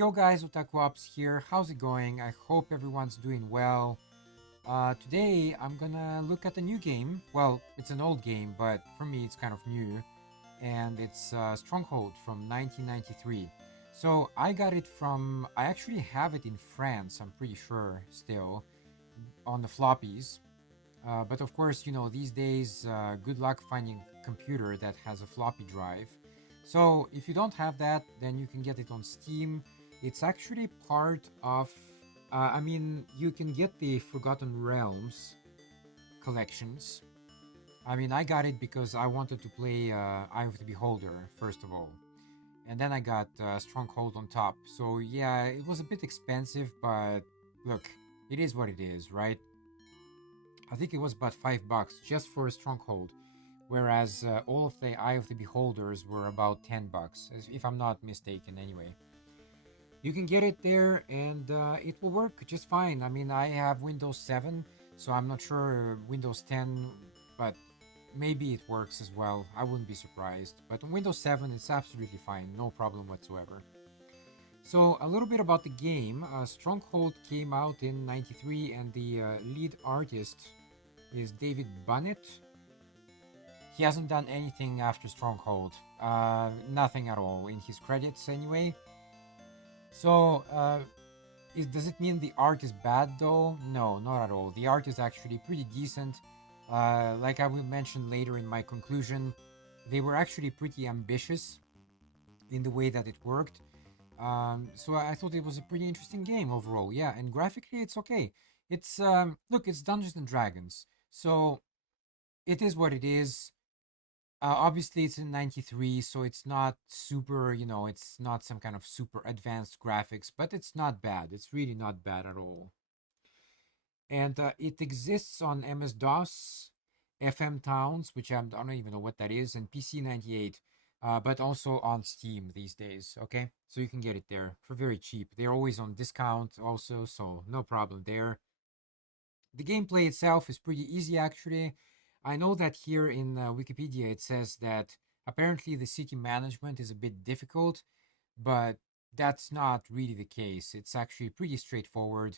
Yo guys, OtakuOps here. How's it going? I hope everyone's doing well. Today I'm gonna look at a new game. Well, it's an old game, but for me it's kind of new. And it's Stronghold from 1993. So I got it from, I actually have it in France, I'm pretty sure still, on the floppies. But of course, these days, good luck finding a computer that has a floppy drive. So if you don't have that, then you can get it on Steam. It's actually part of, you can get the Forgotten Realms collections. I mean, I got it because I wanted to play Eye of the Beholder, first of all. And then I got Stronghold on top. So yeah, it was a bit expensive, but look, it is what it is, right? I think it was about $5 just for a Stronghold, whereas all of the Eye of the Beholders were about $10, if I'm not mistaken. Anyway, you can get it there, and it will work just fine. I mean, I have Windows 7, so I'm not sure Windows 10, but maybe it works as well. I wouldn't be surprised. But on Windows 7, it's absolutely fine, no problem whatsoever. So a little bit about the game. Stronghold came out in '93, and the lead artist is David Bunnett. He hasn't done anything after Stronghold. Nothing at all in his credits, anyway. So, does it mean the art is bad though? No, not at all. The art is actually pretty decent. Like I will mention later in my conclusion, they were actually pretty ambitious in the way that it worked. So I thought it was a pretty interesting game overall. Yeah, and graphically it's okay. It's look, it's Dungeons and Dragons, so it is what it is. Obviously, it's in '93, so it's not super. It's not some kind of super advanced graphics, but it's not bad. It's really not bad at all. And it exists on MS DOS, FM Towns, which I don't even know what that is, and PC 98. But also on Steam these days. Okay, so you can get it there for very cheap. They're always on discount, also, so no problem there. The gameplay itself is pretty easy, actually. I know that here in Wikipedia it says that apparently the city management is a bit difficult, but that's not really the case. It's actually pretty straightforward.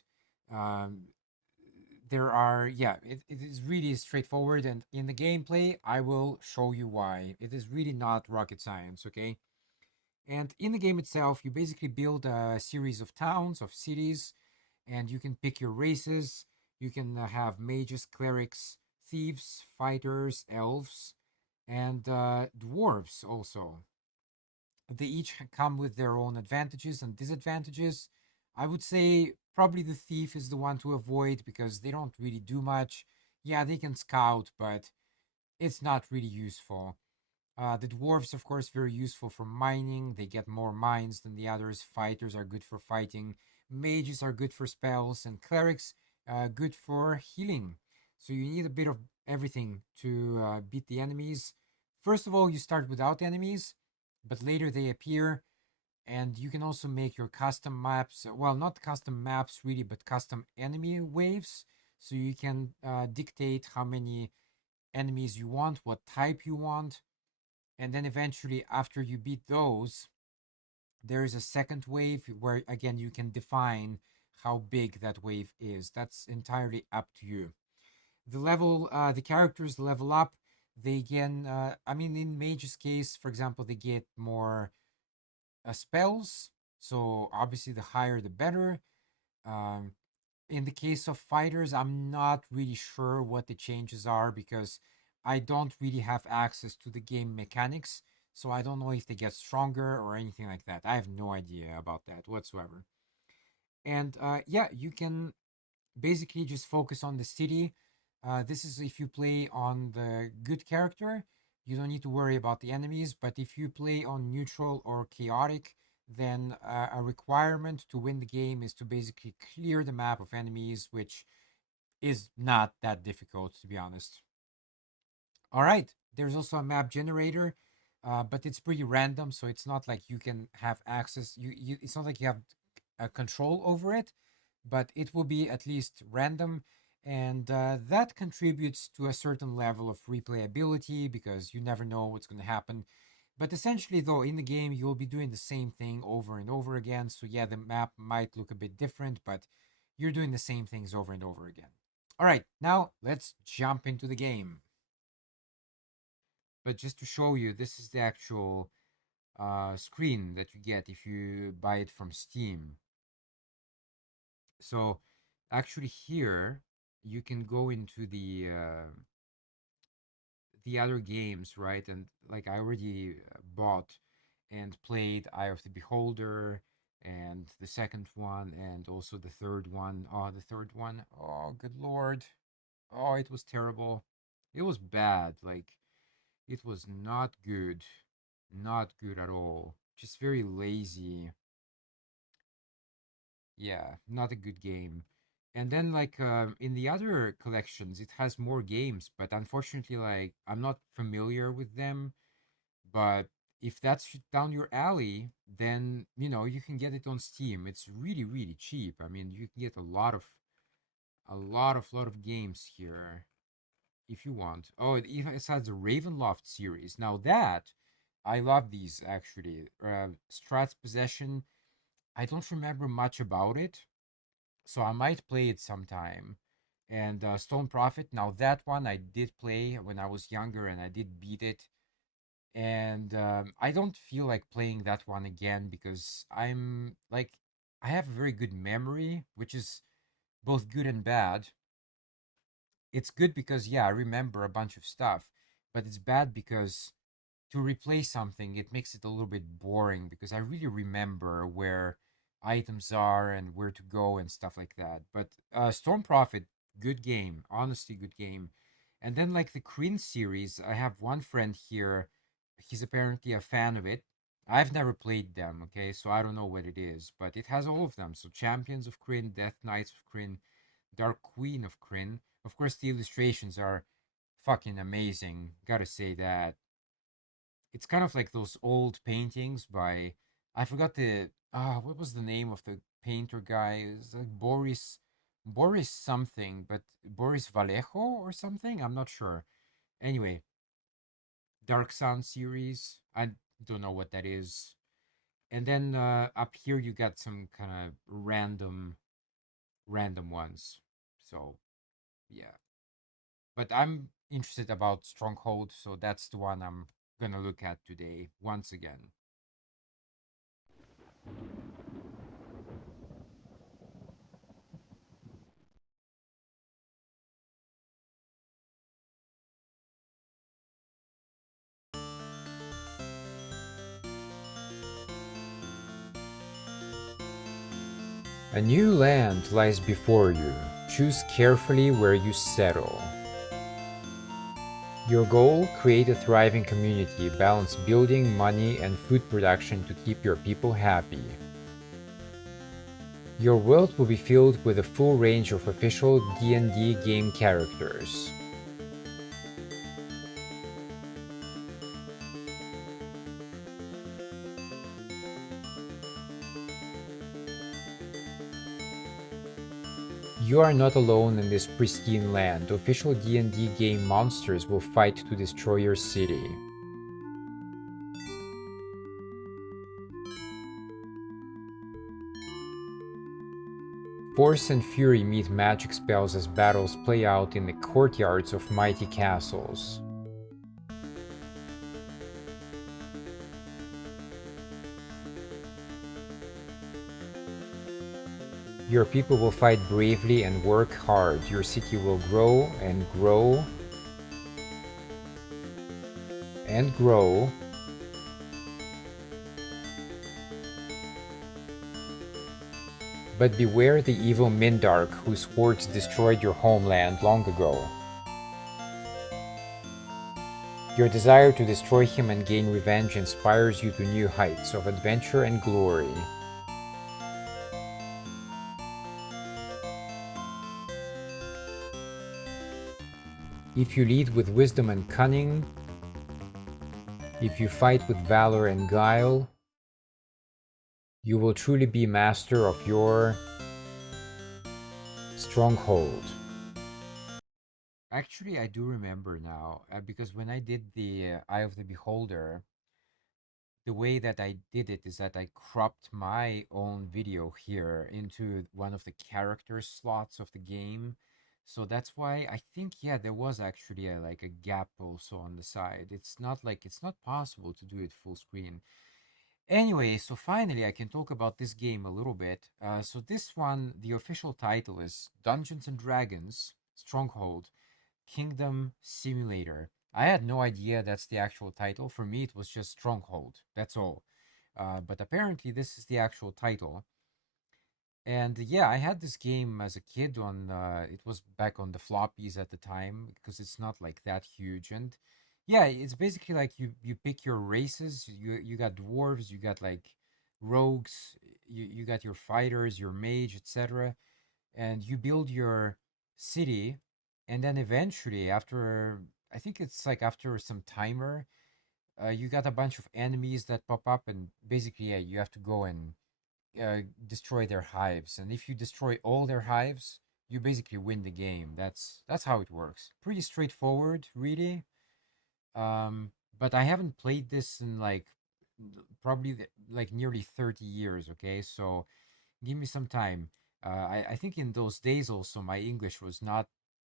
Um, it is really straightforward, and in the gameplay, I will show you why. It is really not rocket science, okay? And in the game itself, you basically build a series of towns, of cities, and you can pick your races. You can have mages, clerics, thieves, fighters, elves, and dwarves also. They each come with their own advantages and disadvantages. I would say probably the thief is the one to avoid because they don't really do much. Yeah, they can scout, but it's not really useful. The dwarves, of course, very useful for mining. They get more mines than the others. Fighters are good for fighting. Mages are good for spells, and clerics good for healing. So you need a bit of everything to beat the enemies. First of all, you start without enemies, but later they appear, and you can also make your custom maps. Well, not custom maps really, but custom enemy waves. So you can dictate how many enemies you want, what type you want, and then eventually after you beat those, there is a second wave where again you can define how big that wave is. That's entirely up to you. The characters level up. They again, in mage's case, for example, they get more spells, so obviously the higher the better. um, in the case of fighters, I'm not really sure what the changes are because I don't really have access to the game mechanics. So I don't know if they get stronger or anything like that. I have no idea about that whatsoever. And yeah, you can basically just focus on the city. This is if you play on the good character, you don't need to worry about the enemies. But if you play on neutral or chaotic, then a requirement to win the game is to basically clear the map of enemies, which is not that difficult, to be honest. All right, there's also a map generator, but it's pretty random, so it's not like you can have access. It's not like you have a control over it, but it will be at least random, and that contributes to a certain level of replayability because you never know what's going to happen. But essentially, though, in the game, you'll be doing the same thing over and over again. So, yeah, the map might look a bit different, but you're doing the same things over and over again. All right, now let's jump into the game. But just to show you, this is the actual screen that you get if you buy it from Steam. So, actually, here you can go into the other games, right? And like I already bought and played Eye of the Beholder and the second one and also the third one. Oh, the third one. Oh, good lord. Oh, it was terrible. It was bad. Like it was not good. Not good at all. Just very lazy. Yeah, not a good game. And then like in the other collections it has more games, but unfortunately like I'm not familiar with them. But if that's down your alley, then you know you can get it on Steam. It's really really cheap. I mean, you can get a lot of games here if you want. Oh, it even has the Ravenloft series. Now that I love these actually. Strat's Possession. I don't remember much about it, so I might play it sometime. And Stone Prophet. Now that one I did play when I was younger, and I did beat it, and I don't feel like playing that one again because I'm like I have a very good memory, which is both good and bad. It's good because yeah, I remember a bunch of stuff, but it's bad because to replay something, it makes it a little bit boring because I really remember where items are and where to go and stuff like that. But Storm Prophet, good game, honestly, good game. And then like the Kryn series, I have one friend here. He's apparently a fan of it. I've never played them, okay, so I don't know what it is, but it has all of them. So Champions of Kryn, Death Knights of Kryn, Dark Queen of Kryn. Of course, the illustrations are fucking amazing. Gotta say that it's kind of like those old paintings by I forgot the what was the name of the painter guy? It's like Boris something, but Boris Vallejo or something. I'm not sure. Anyway, Dark Sun series. I don't know what that is. And then up here you got some kind of random ones. So yeah, but I'm interested about Stronghold, so that's the one I'm gonna look at today once again. A new land lies before you. Choose carefully where you settle. Your goal: create a thriving community, balance building, money, and food production to keep your people happy. Your world will be filled with a full range of official D&D game characters. You are not alone in this pristine land. Official D&D game monsters will fight to destroy your city. Force and fury meet magic spells as battles play out in the courtyards of mighty castles. Your people will fight bravely and work hard. Your city will grow and grow and grow. But beware the evil Mindark, whose hordes destroyed your homeland long ago. Your desire to destroy him and gain revenge inspires you to new heights of adventure and glory. If you lead with wisdom and cunning, if you fight with valor and guile, you will truly be master of your stronghold. Actually, I do remember now because when I did the Eye of the Beholder, the way that I did it is that I cropped my own video here into one of the character slots of the game. So that's why I think, yeah, there was actually like a gap also on the side. It's not like it's not possible to do it full screen. Anyway, so finally I can talk about this game a little bit. So this one, the official title is Dungeons and Dragons Stronghold Kingdom Simulator. I had no idea that's the actual title. For me, it was just Stronghold. That's all. But apparently, this is the actual title. And yeah, I had this game as a kid on. It was back on the floppies at the time because it's not like that huge. And yeah, it's basically like you pick your races. You got dwarves. You got like rogues. You got your fighters, your mage, etc. And you build your city, and then eventually, after I think it's like after some timer, you got a bunch of enemies that pop up, and basically, yeah, you have to go and destroy their hives. And if you destroy all their hives, you basically win the game. That's how it works. Pretty straightforward, really. But I haven't played this in like probably like nearly 30 years. Okay, so give me some time. I think in those days also my English was not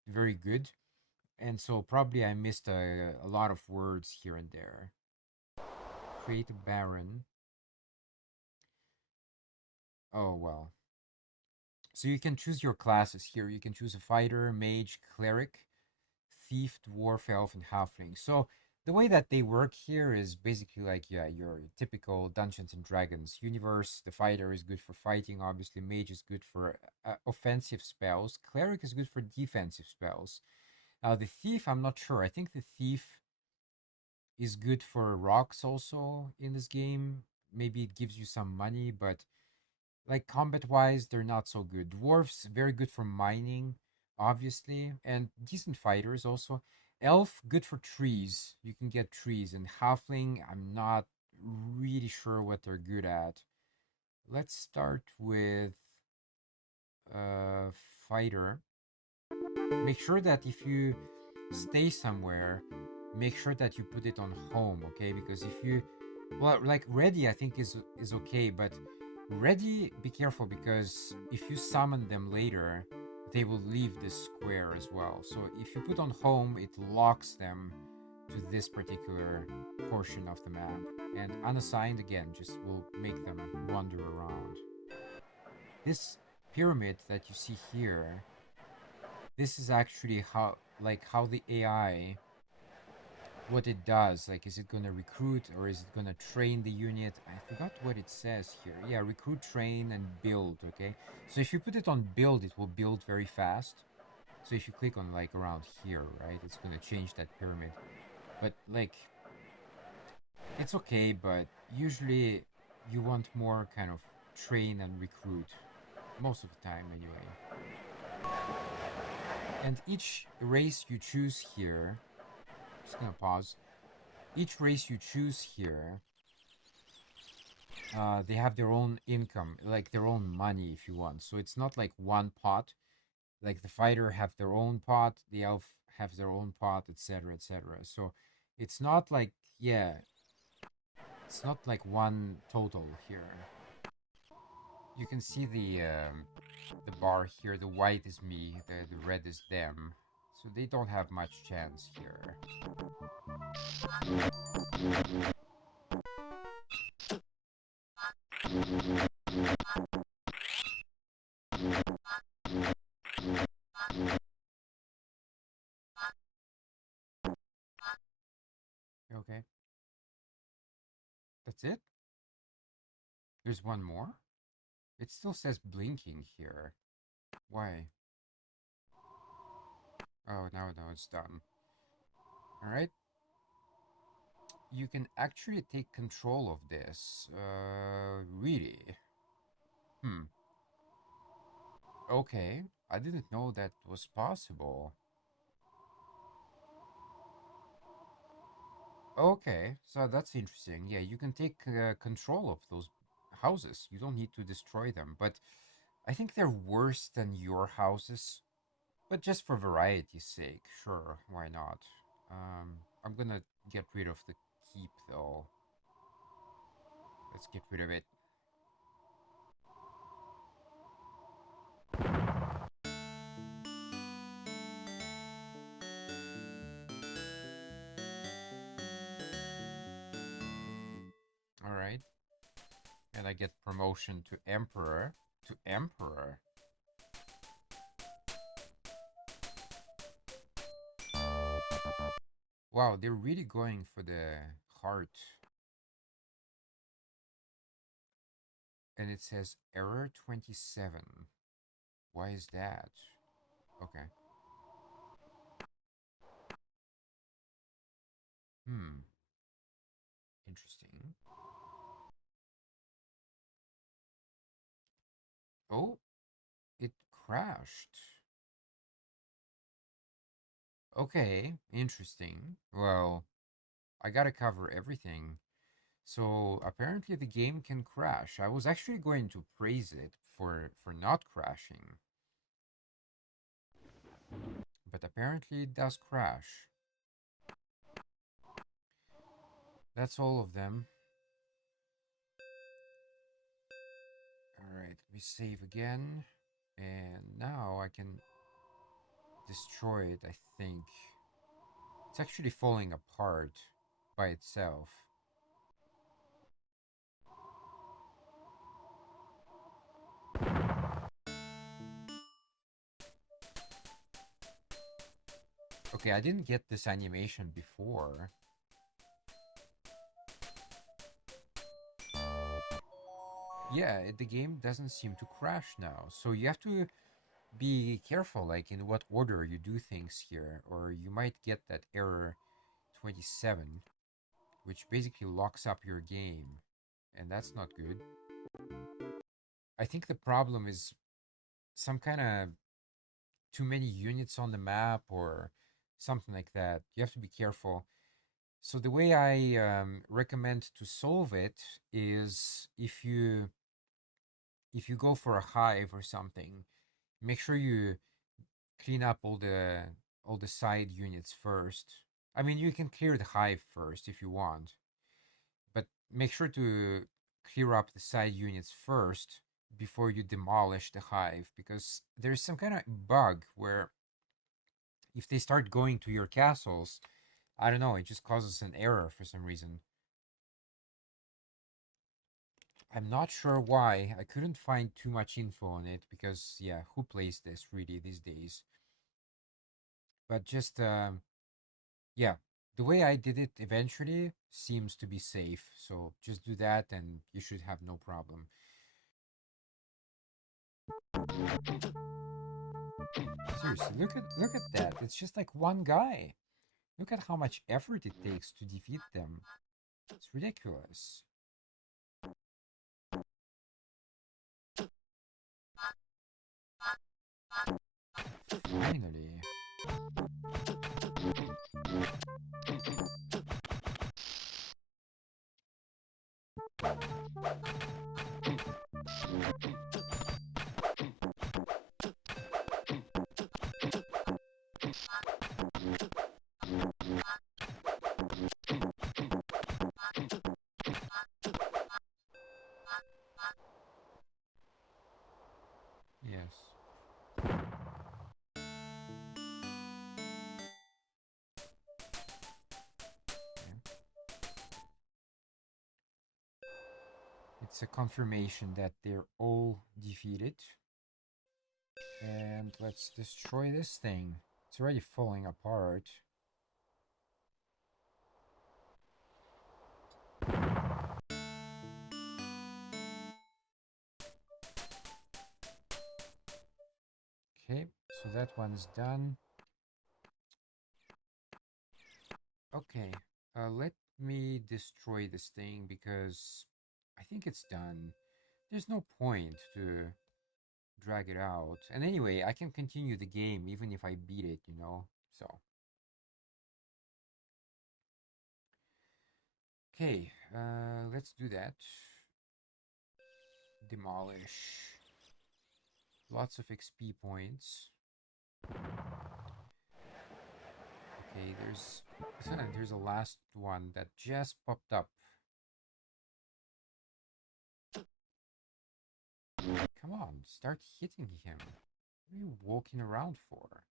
very good, and so probably I missed a lot of words here and there. Create a baron. Oh well. So you can choose your classes here. You can choose a fighter, mage, cleric, thief, dwarf, elf, and halfling. So the way that they work here is basically like, yeah, your typical Dungeons and Dragons universe. The fighter is good for fighting, obviously. Mage is good for offensive spells. Cleric is good for defensive spells. Now the thief, I'm not sure. I think the thief is good for rocks also in this game. Maybe it gives you some money, but like combat wise, they're not so good. Dwarves very good for mining, obviously, and decent fighters also. Elf good for trees. You can get trees. And halfling, I'm not really sure what they're good at. Let's start with uh fighter. Make sure that if you stay somewhere, make sure that you put it on home, okay? Because if you, well, like ready, I think is okay, but ready, be careful because if you summon them later, they will leave this square as well. So if you put on home, it locks them to this particular portion of the map. And unassigned again, just will make them wander around. This pyramid that you see here, this is actually how, like how the AI, what it does. Like, is it going to recruit or is it going to train the unit? I forgot what it says here. Yeah, recruit, train, and build. Okay, so if you put it on build, it will build very fast. So if you click on like around here, right, it's going to change that pyramid. But like, it's okay, but usually you want more kind of train and recruit most of the time anyway. And each race you choose here, just gonna pause. Each race you choose here, they have their own income, like their own money, if you want. So it's not like one pot. Like the fighter have their own pot, the elf have their own pot, etc., etc. So it's not like, yeah, it's not like one total here. You can see the bar here. The white is me, the red is them. So they don't have much chance here. Okay, that's it. There's one more. It still says blinking here. Why? Oh, no, it's done. All right. You can actually take control of this. Really? Hmm. Okay. I didn't know that was possible. Okay, so that's interesting. Yeah, you can take control of those houses. You don't need to destroy them, but I think they're worse than your houses. But just for variety's sake, sure, why not? I'm gonna get rid of the keep though. Let's get rid of it. All right. And I get promotion to Emperor. To Emperor. Wow, they're really going for the heart. And it says error 27. Why is that? Okay. Hmm. Interesting. Oh, it crashed. Okay, interesting. Well, I gotta cover everything. So apparently the game can crash. I was actually going to praise it for not crashing, but apparently it does crash. That's all of them. All right, let me save again. And now I can destroy it, I think. It's actually falling apart by itself. Okay, I didn't get this animation before. Yeah, the game doesn't seem to crash now. So you have to be careful, like in what order you do things here, or you might get that error 27, which basically locks up your game, and that's not good. I think the problem is some kind of too many units on the map or something like that. You have to be careful. So the way I recommend to solve it is if you go for a hive or something, make sure you clean up all the side units first. I mean, you can clear the hive first if you want, but make sure to clear up the side units first before you demolish the hive, because there's some kind of bug where if they start going to your castles, I don't know, it just causes an error for some reason. I'm not sure why. I couldn't find too much info on it because, yeah, who plays this really these days? But just, yeah, the way I did it eventually seems to be safe. So just do that and you should have no problem. Seriously, look at that. It's just like one guy. Look at how much effort it takes to defeat them. It's ridiculous. Finally. Yes. Yeah. It's a confirmation that they're all defeated. And let's destroy this thing. It's already falling apart. Okay, so that one's done. Okay, let me destroy this thing because I think it's done. There's no point to drag it out. And anyway, I can continue the game even if I beat it, you know? So, okay, let's do that. Demolish. Lots of XP points. Okay, there's a last one that just popped up. Come on, start hitting him. What are you walking around for?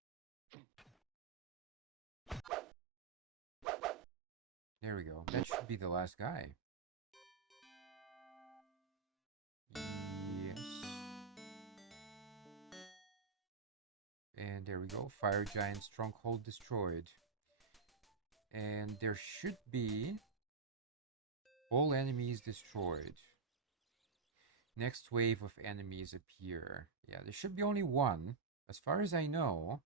There we go. That should be the last guy. Yes. And there we go. Fire Giant Stronghold destroyed. And there should be all enemies destroyed. Next wave of enemies appear. Yeah, there should be only one. As far as I know.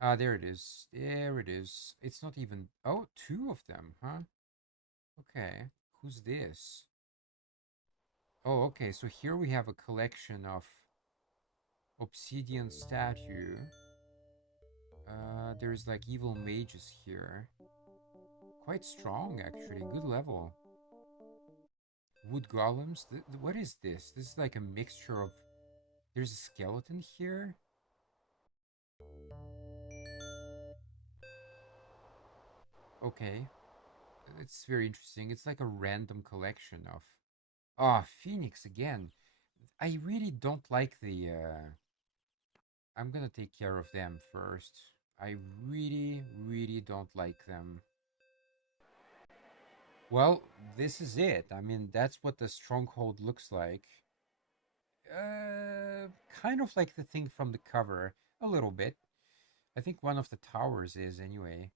Ah, there it is. There it is. It's not even... Oh, two of them, huh? Okay. Who's this? Oh, okay. So here we have a collection of obsidian statue. There's like evil mages here. Quite strong, actually. Good level. Wood golems. What is this? This is like a mixture of... There's a skeleton here. Okay. It's very interesting. It's like a random collection of... Ah, Phoenix again. I really don't like the... I'm gonna take care of them first. I really, really don't like them. Well, this is it. I mean, that's what the Stronghold looks like. Uh, Kind of like the thing from the cover. A little bit. I think one of the towers is anyway.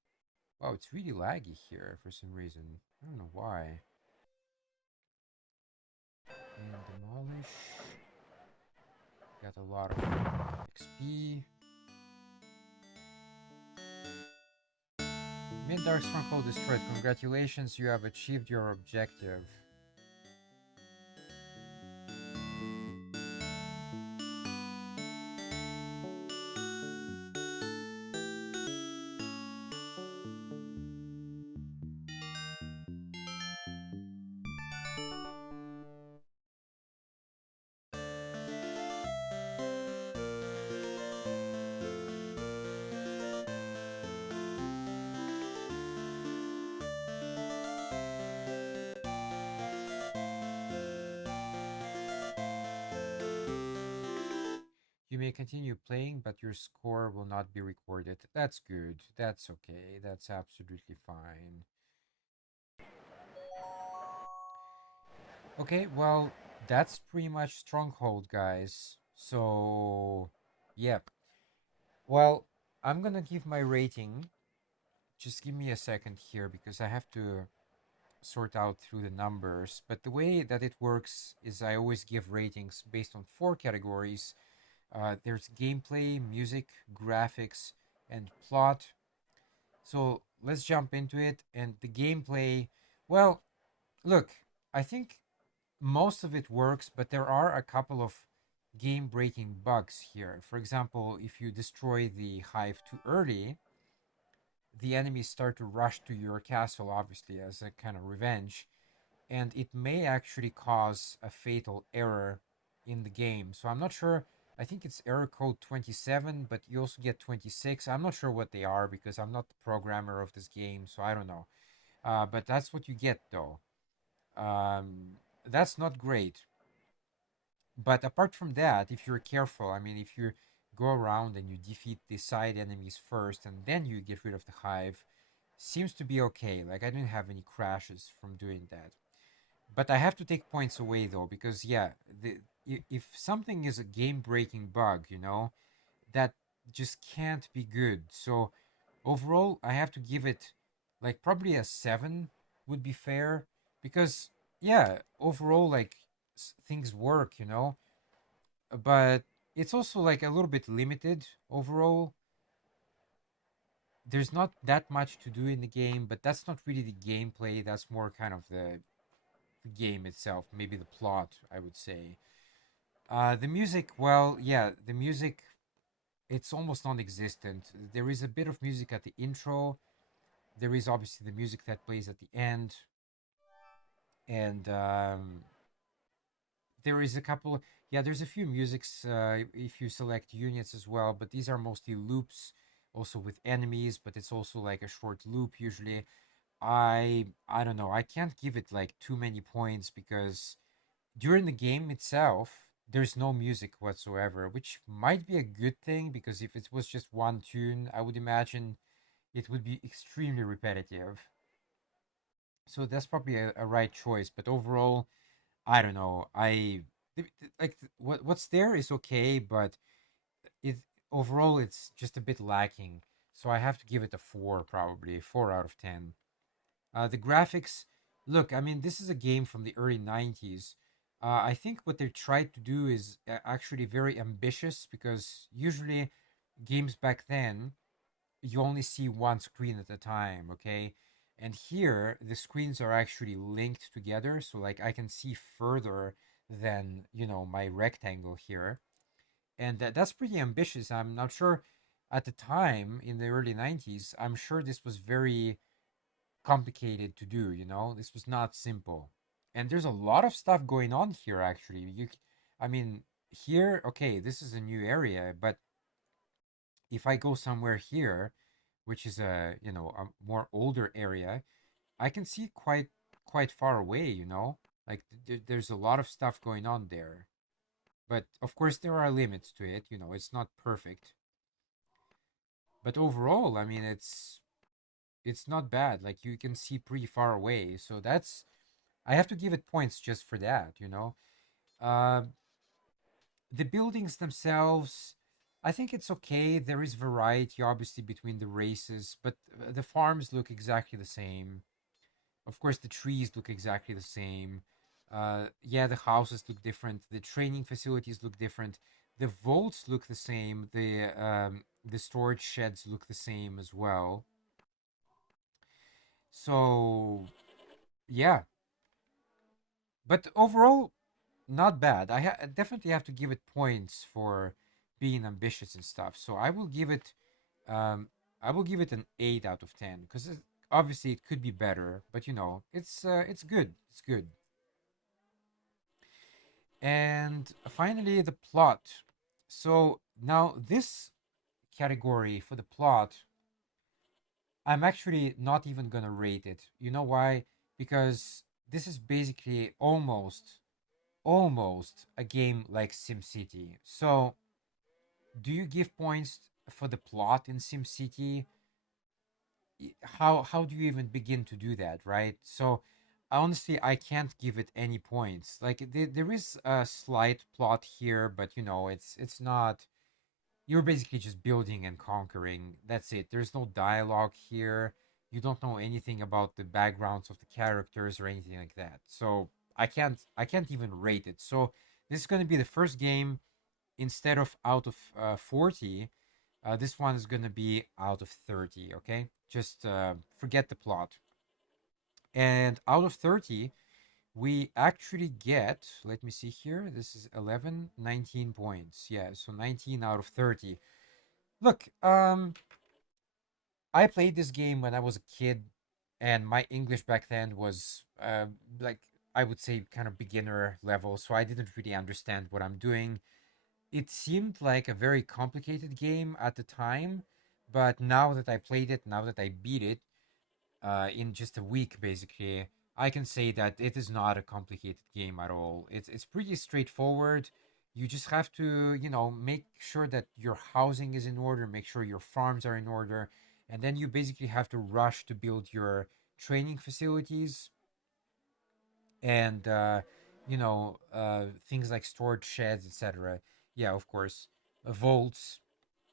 Wow, it's really laggy here for some reason. I don't know why. And demolish. Got a lot of XP. Mid-Dark Stronghold destroyed. Congratulations, you have achieved your objective. You may continue playing, but your score will not be recorded. That's good. That's okay. That's absolutely fine. Okay, well, that's pretty much Stronghold, guys. So, yep. Well, I'm gonna give my rating. Just give me a second here because I have to sort out through the numbers. But the way that it works is I always give ratings based on four categories. There's gameplay, music, graphics, and plot. So let's jump into it. And the gameplay, well, look, I think most of it works, but there are a couple of game breaking bugs here. For example, if you destroy the hive too early, the enemies start to rush to your castle, obviously, as a kind of revenge, and it may actually cause a fatal error in the game. So I'm not sure. I think it's error code 27, but you also get 26. I'm not sure what they are because I'm not the programmer of this game, so I don't know. But that's what you get, though. That's not great. But apart from that, if you're careful, I mean, if you go around and you defeat the side enemies first and then you get rid of the hive, seems to be okay. Like, I didn't have any crashes from doing that. But I have to take points away though, because yeah, if something is a game breaking bug, that just can't be good. So overall, I have to give it like probably a 7 would be fair, because yeah, overall, like things work, but it's also like a little bit limited overall. There's not that much to do in the game, but that's not really the gameplay. That's more kind of the game itself, maybe the plot, I would say. The music, well, yeah, the music, it's almost non-existent. There is a bit of music at the intro. There is obviously the music that plays at the end, and there is a couple. Yeah, there's a few musics if you select units as well, but these are mostly loops, also with enemies. But it's also like a short loop usually. I don't know. I can't give it like too many points because During the game itself, there's no music whatsoever, which might be a good thing because if it was just one tune, I would imagine it would be extremely repetitive. So that's probably a right choice. But overall, I don't know. What's there is okay, but it overall it's just a bit lacking. So I have to give it a four, probably 4 out of 10. The graphics, look, I mean, this is a game from the early 90s. I think what they tried to do is actually very ambitious because usually games back then, you only see one screen at a time, okay? And here, the screens are actually linked together, so like I can see further than, my rectangle here. And that's pretty ambitious. I'm not sure at the time in the early 90s, I'm sure this was very complicated to do, this was not simple. And there's a lot of stuff going on here actually. I mean, here, okay, this is a new area, but if I go somewhere here, which is a more older area, I can see quite far away, like there's a lot of stuff going on there. But of course there are limits to it, it's not perfect. But overall, I mean, it's not bad. Like you can see pretty far away. So that's I have to give it points just for that. Uh, the buildings themselves, I think it's okay. There is variety, obviously, between the races, but the farms look exactly the same. Of course, the trees look exactly the same. Yeah, the houses look different. The training facilities look different. The vaults look the same. The storage sheds look the same as well. So yeah, but overall, not bad. I definitely have to give it points for being ambitious and stuff. So um, I will give it an 8 out of 10 because obviously it could be better, but it's good. It's good. And finally, the plot. So now this category for the plot, I'm actually not even gonna rate it. You know why? Because this is basically almost a game like SimCity. So, do you give points for the plot in SimCity? How do you even begin to do that, right? So, honestly, I can't give it any points. Like there is a slight plot here, but it's not. You're basically just building and conquering. That's it. There's no dialogue here. You don't know anything about the backgrounds of the characters or anything like that. So I can't even rate it. So this is going to be the first game instead of out of 40. This one is going to be out of 30. Okay, just forget the plot. And out of 30, we actually get, let me see here, this is 11, 19 points. Yeah, so 19 out of 30. Look, I played this game when I was a kid, and my English back then was like I would say kind of beginner level, so I didn't really understand what I'm doing. It seemed like a very complicated game at the time, but now that I played it, now that I beat it, in just a week, basically, I can say that it is not a complicated game at all. It's pretty straightforward. You just have to, make sure that your housing is in order, make sure your farms are in order, and then you basically have to rush to build your training facilities and things like storage sheds, etc. Yeah, of course, vaults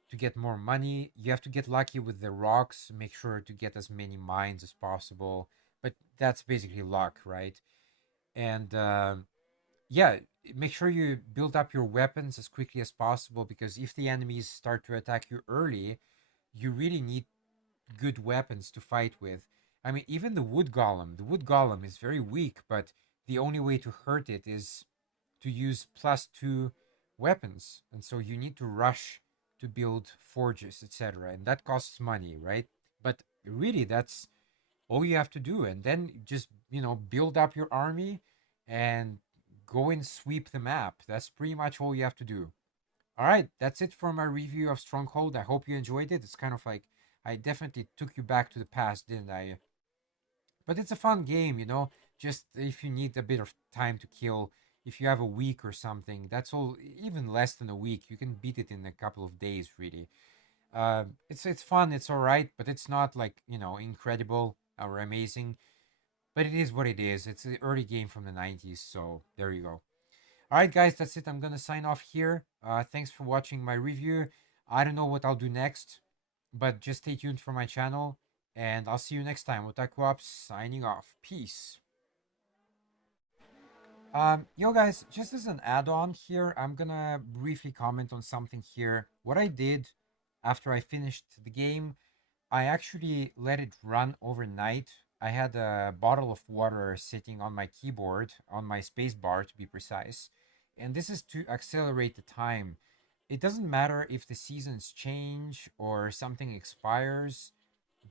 to get more money. You have to get lucky with the rocks, make sure to get as many mines as possible. But that's basically luck, right? And yeah, make sure you build up your weapons as quickly as possible because if the enemies start to attack you early, you really need good weapons to fight with. I mean, even the wood golem is very weak, but the only way to hurt it is to use +2 weapons. And so you need to rush to build forges, etc. And that costs money, right? But really, that's all you have to do. And then just, build up your army and go and sweep the map. That's pretty much all you have to do. All right, that's it for my review of Stronghold. I hope you enjoyed it. It's kind of like I definitely took you back to the past, didn't I? But it's a fun game. Just if you need a bit of time to kill, if you have a week or something, that's all. Even less than a week, you can beat it in a couple of days, really. It's fun, it's all right, but it's not like, incredible or amazing. But it is what it is. It's an early game from the 90s, so there you go. All right, guys, that's it. I'm gonna sign off here. Thanks for watching my review. I don't know what I'll do next, but just stay tuned for my channel, and I'll see you next time. OtakuOps signing off. Peace. Yo, guys, just as an add-on here, I'm gonna briefly comment on something here. What I did after I finished the game, I actually let it run overnight. I had a bottle of water sitting on my keyboard, on my space bar to be precise. And this is to accelerate the time. It doesn't matter if the seasons change or something expires,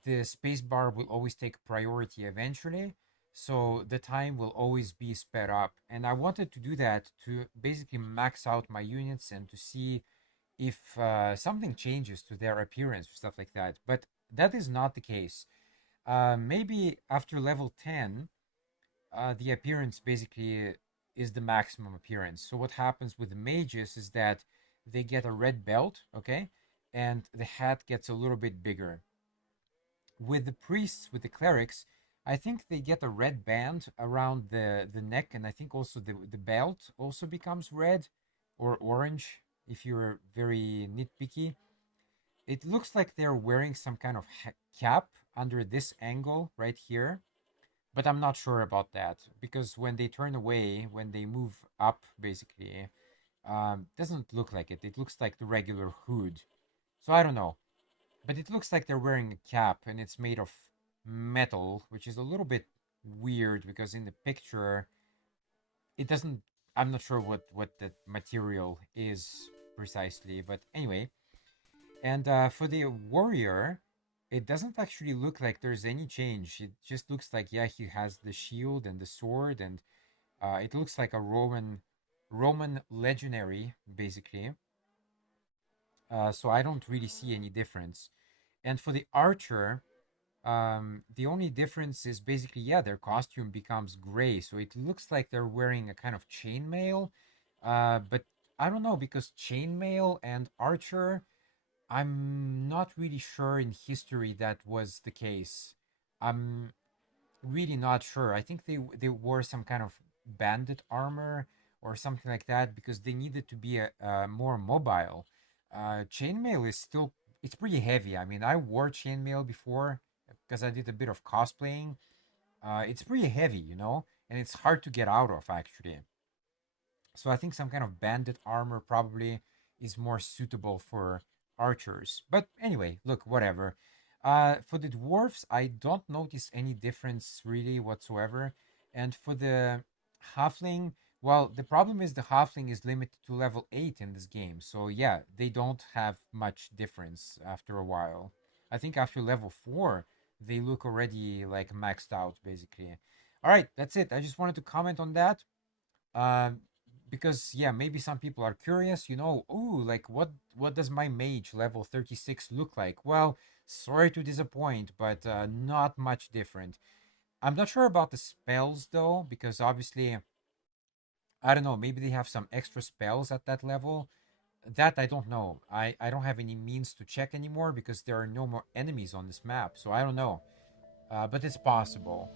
the space bar will always take priority eventually. So the time will always be sped up. And I wanted to do that to basically max out my units and to see if something changes to their appearance or stuff like that. But that is not the case. Maybe after level 10, the appearance basically is the maximum appearance. So what happens with the mages is that they get a red belt, okay? And the hat gets a little bit bigger. With the priests, with the clerics, I think they get a red band around the neck, and I think also the belt also becomes red or orange if you're very nitpicky. It looks like they're wearing some kind of cap under this angle right here, but I'm not sure about that because when they turn away, when they move up, basically, doesn't look like it. It looks like the regular hood. So I don't know, but it looks like they're wearing a cap and it's made of metal, which is a little bit weird because in the picture it doesn't. I'm not sure what the material is precisely, but anyway. And for the warrior, it doesn't actually look like there's any change. It just looks like, yeah, he has the shield and the sword, and it looks like a Roman legionary basically. So I don't really see any difference. And for the archer, the only difference is basically, yeah, their costume becomes gray, so it looks like they're wearing a kind of chainmail. But I don't know because chainmail and archer, I'm not really sure in history that was the case. I'm really not sure. I think they wore some kind of bandit armor or something like that because they needed to be more mobile. Chainmail is still, it's pretty heavy. I mean, I wore chainmail before because I did a bit of cosplaying. It's pretty heavy, and it's hard to get out of actually. So I think some kind of bandit armor probably is more suitable for archers. But anyway, look, whatever. For the dwarfs, I don't notice any difference really whatsoever. And for the halfling, well, the problem is the halfling is limited to level 8 in this game. So yeah, they don't have much difference after a while. I think after level 4, they look already like maxed out basically. All right, that's it. I just wanted to comment on that. Um, because yeah, maybe some people are curious, oh, like what does my mage level 36 look like? Well, sorry to disappoint, but not much different. I'm not sure about the spells though, because obviously, I don't know, maybe they have some extra spells at that level. That I don't know. I don't have any means to check anymore because there are no more enemies on this map, so I don't know. But it's possible.